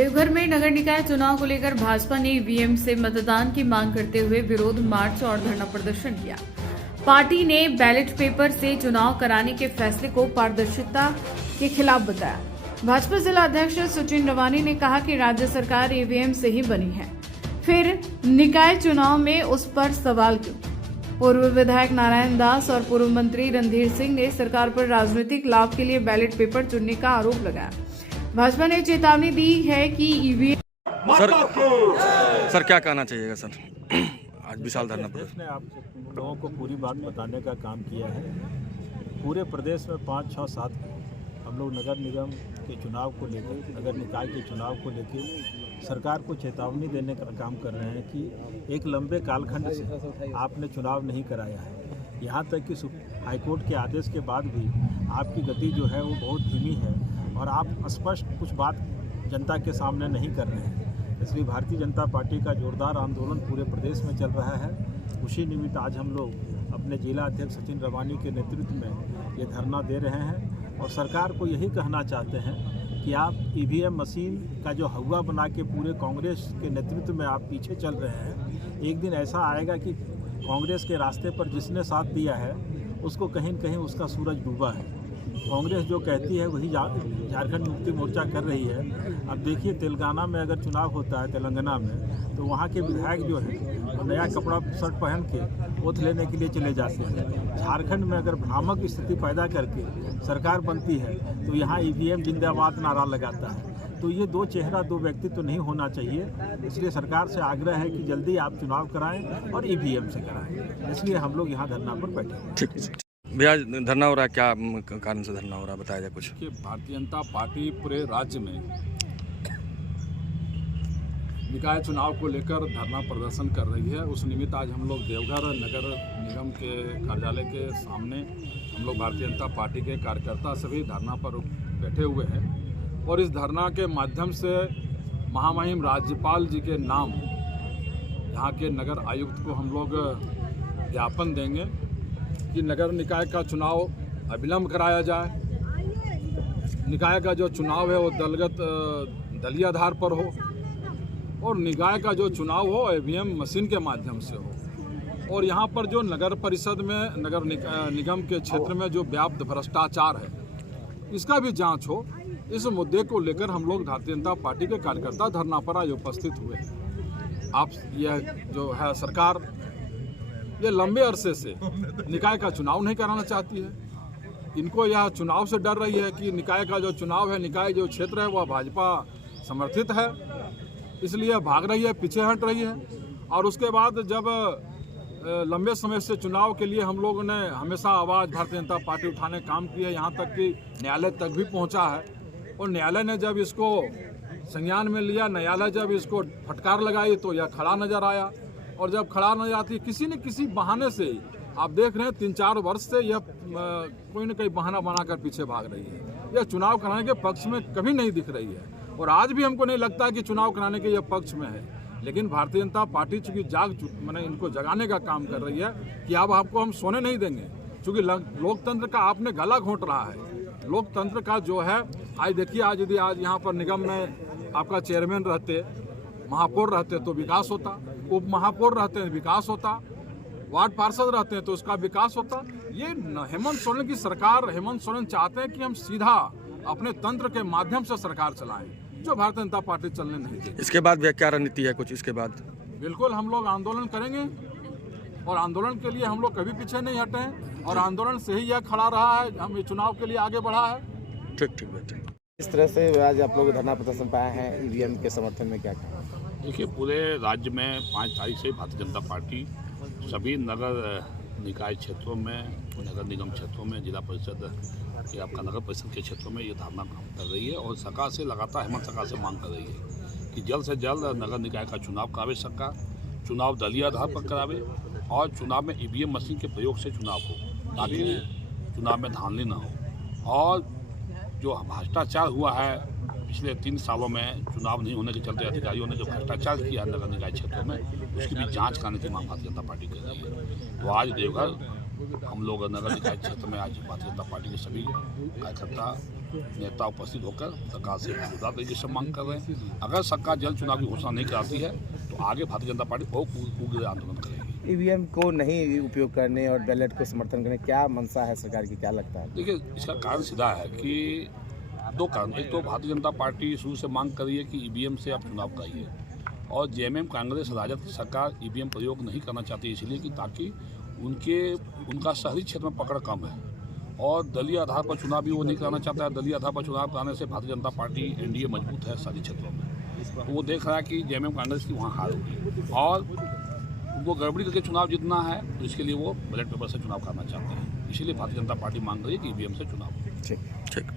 देवघर में नगर निकाय चुनाव को लेकर भाजपा ने ईवीएम से मतदान की मांग करते हुए विरोध मार्च और धरना प्रदर्शन किया। पार्टी ने बैलेट पेपर से चुनाव कराने के फैसले को पारदर्शिता के खिलाफ बताया। भाजपा जिला अध्यक्ष सचिन रवानी ने कहा कि राज्य सरकार ईवीएम से ही बनी है, फिर निकाय चुनाव में उस पर सवाल क्यों। पूर्व विधायक नारायण दास और पूर्व मंत्री रणधीर सिंह ने सरकार पर राजनीतिक लाभ के लिए बैलेट पेपर चुनने का आरोप लगाया। भाजपा ने चेतावनी दी है कि ईवीएम सर क्या कहना चाहिएगा सर? आज विशाल धरना प्रदेश ने आप लोगों को पूरी बात बताने का काम किया है। पूरे प्रदेश में 5, 6, 7 हम लोग नगर निगम के चुनाव को लेकर, नगर निकाय के चुनाव को लेकर सरकार को चेतावनी देने का काम कर रहे हैं कि एक लंबे कालखंड से आपने चुनाव नहीं कराया है। यहाँ तक कि हाईकोर्ट के आदेश के बाद भी आपकी गति जो है वो बहुत धीमी है और आप स्पष्ट कुछ बात जनता के सामने नहीं कर रहे हैं। इसलिए भारतीय जनता पार्टी का जोरदार आंदोलन पूरे प्रदेश में चल रहा है। उसी निमित्त आज हम लोग अपने जिला अध्यक्ष सचिन रवानी के नेतृत्व में ये धरना दे रहे हैं और सरकार को यही कहना चाहते हैं कि आप ईवीएम मशीन का जो हवा बना के पूरे कांग्रेस के नेतृत्व में आप पीछे चल रहे हैं। एक दिन ऐसा आएगा कि कांग्रेस के रास्ते पर जिसने साथ दिया है उसको कहीं न कहीं उसका सूरज डूबा है। कांग्रेस जो कहती है वही झारखंड मुक्ति मोर्चा कर रही है। अब देखिए तेलंगाना में अगर चुनाव होता है, तेलंगाना में, तो वहाँ के विधायक जो है वो नया कपड़ा शर्ट पहन के ओथ लेने के लिए चले जाते हैं। झारखंड में अगर भ्रामक स्थिति पैदा करके सरकार बनती है तो यहाँ ईवीएम जिंदाबाद नारा लगाता है। तो ये दो चेहरा दो व्यक्ति तो नहीं होना चाहिए। इसलिए सरकार से आग्रह है कि जल्दी आप चुनाव कराएं और ईवीएम से कराएं। इसलिए हम लोग यहाँ धरना पर बैठे हैं। भैया धरना हो रहा है, क्या कारण से धरना हो रहा है, बताया जाए कुछ? कि भारतीय जनता पार्टी पूरे राज्य में निकाय चुनाव को लेकर धरना प्रदर्शन कर रही है। उस निमित्त आज हम लोग देवघर नगर निगम के कार्यालय के सामने हम लोग भारतीय जनता पार्टी के कार्यकर्ता सभी धरना पर बैठे हुए हैं और इस धरना के माध्यम से महामहिम राज्यपाल जी के नाम यहाँ के नगर आयुक्त को हम लोग ज्ञापन देंगे कि नगर निकाय का चुनाव अविलंब कराया जाए। निकाय का जो चुनाव है वो दलीय आधार पर हो और निकाय का जो चुनाव हो ईवीएम मशीन के माध्यम से हो। और यहाँ पर जो नगर परिषद में नगर निगम के क्षेत्र में जो व्याप्त भ्रष्टाचार है इसका भी जांच हो। इस मुद्दे को लेकर हम लोग भारतीय जनता पार्टी के कार्यकर्ता धरना पर आज उपस्थित हुए हैं। आप यह जो है सरकार ये लंबे अरसे से निकाय का चुनाव नहीं कराना चाहती है। इनको यह चुनाव से डर रही है कि निकाय का जो चुनाव है, निकाय जो क्षेत्र है वह भाजपा समर्थित है, इसलिए भाग रही है, पीछे हट रही है। और उसके बाद जब लंबे समय से चुनाव के लिए हम लोगों ने हमेशा आवाज़ भारतीय जनता पार्टी उठाने काम की है, यहाँ तक कि न्यायालय तक भी पहुँचा है। और न्यायालय ने जब इसको संज्ञान में लिया, न्यायालय जब इसको फटकार लगाई तो यह खड़ा नजर आया। और जब खड़ा नजर आती है किसी न किसी बहाने से, आप देख रहे हैं 3-4 वर्ष से यह कोई न कोई बहाना बनाकर पीछे भाग रही है। यह चुनाव कराने के पक्ष में कभी नहीं दिख रही है और आज भी हमको नहीं लगता कि चुनाव कराने के यह पक्ष में है। लेकिन भारतीय जनता पार्टी चूँकि मैंने इनको जगाने का काम कर रही है कि अब आपको हम सोने नहीं देंगे, चूँकि लोकतंत्र का आपने गला घोंट रहा है। लोकतंत्र का जो है आज देखिए, आज यदि आज यहाँ पर निगम में आपका चेयरमैन रहते, महापौर रहते तो विकास होता, उप महापौर रहते हैं विकास होता, वार्ड पार्षद रहते हैं तो उसका विकास होता। ये हेमंत सोरेन की सरकार, हेमंत सोरेन चाहते हैं कि हम सीधा अपने तंत्र के माध्यम से सरकार चलाएं, जो भारतीय जनता पार्टी चलने नहीं देगी। इसके बाद क्या रणनीति है कुछ इसके बाद? बिल्कुल हम लोग आंदोलन करेंगे और आंदोलन के लिए हम लोग कभी पीछे नहीं हटे हैं और आंदोलन से ही यह खड़ा रहा है, हम ये चुनाव के लिए आगे बढ़ा है। ठीक। इस तरह से आज आप लोग धरना प्रदर्शन पाए हैं ईवीएम के समर्थन में, क्या कहें? देखिए, पूरे राज्य में 5 तारीख से भारतीय जनता पार्टी सभी नगर निकाय क्षेत्रों में, नगर निगम क्षेत्रों में, जिला परिषद के आपका नगर परिषद के क्षेत्रों में ये धरना कर रही है और सरकार से लगातार हेमंत सरकार से मांग कर रही है कि जल्द से जल्द नगर निकाय का चुनाव करावे सरकार, चुनाव दलीय आधार पर करावे और चुनाव में ईवीएम मशीन के प्रयोग से चुनाव हो, ताकि चुनाव में धांधली न हो। और जो भ्रष्टाचार हुआ है पिछले 3 सालों में, चुनाव नहीं होने के चलते अधिकारियों ने जो भ्रष्टाचार किया नगर निकाय क्षेत्रों में, उसकी भी जांच कराने की मांग भारतीय जनता पार्टी कर रही है। तो आज देवघर हम लोग नगर निकाय क्षेत्र में आज भारतीय जनता पार्टी के सभी कार्यकर्ता नेता उपस्थित होकर सरकार से मौजूदा तरीके से मांग कर रहे हैं। अगर सरकार जल्द चुनाव की घोषणा नहीं कराती है तो आगे भारतीय जनता पार्टी बहुत उग्र आंदोलन करेगी। ईवीएम को नहीं उपयोग करने और बैलेट को समर्थन करने क्या मंशा है सरकार की, क्या लगता है? देखिए, इसका कारण सीधा है कि दो कारण। एक तो भारतीय जनता पार्टी शुरू से मांग कर रही है कि ईवीएम से आप चुनाव कराइए, और जेएमएम कांग्रेस राजद सरकार ईवीएम प्रयोग नहीं करना चाहती है इसलिए कि ताकि उनका शहरी क्षेत्र में पकड़ कम है और दलीय आधार पर चुनाव भी वो नहीं कराना चाहता है। दलीय आधार पर चुनाव कराने से भारतीय जनता पार्टी एनडीए मजबूत है शहरी क्षेत्रों में, तो वो देख रहा है कि जेएमएम कांग्रेस की वहाँ हार होगी और उनको गड़बड़ी करके चुनाव जीतना है, तो इसके लिए वो बैलेट पेपर से चुनाव करना चाहते हैं। इसीलिए भारतीय जनता पार्टी मांग रही है कि ईवीएम से चुनाव। ठीक। ठीक।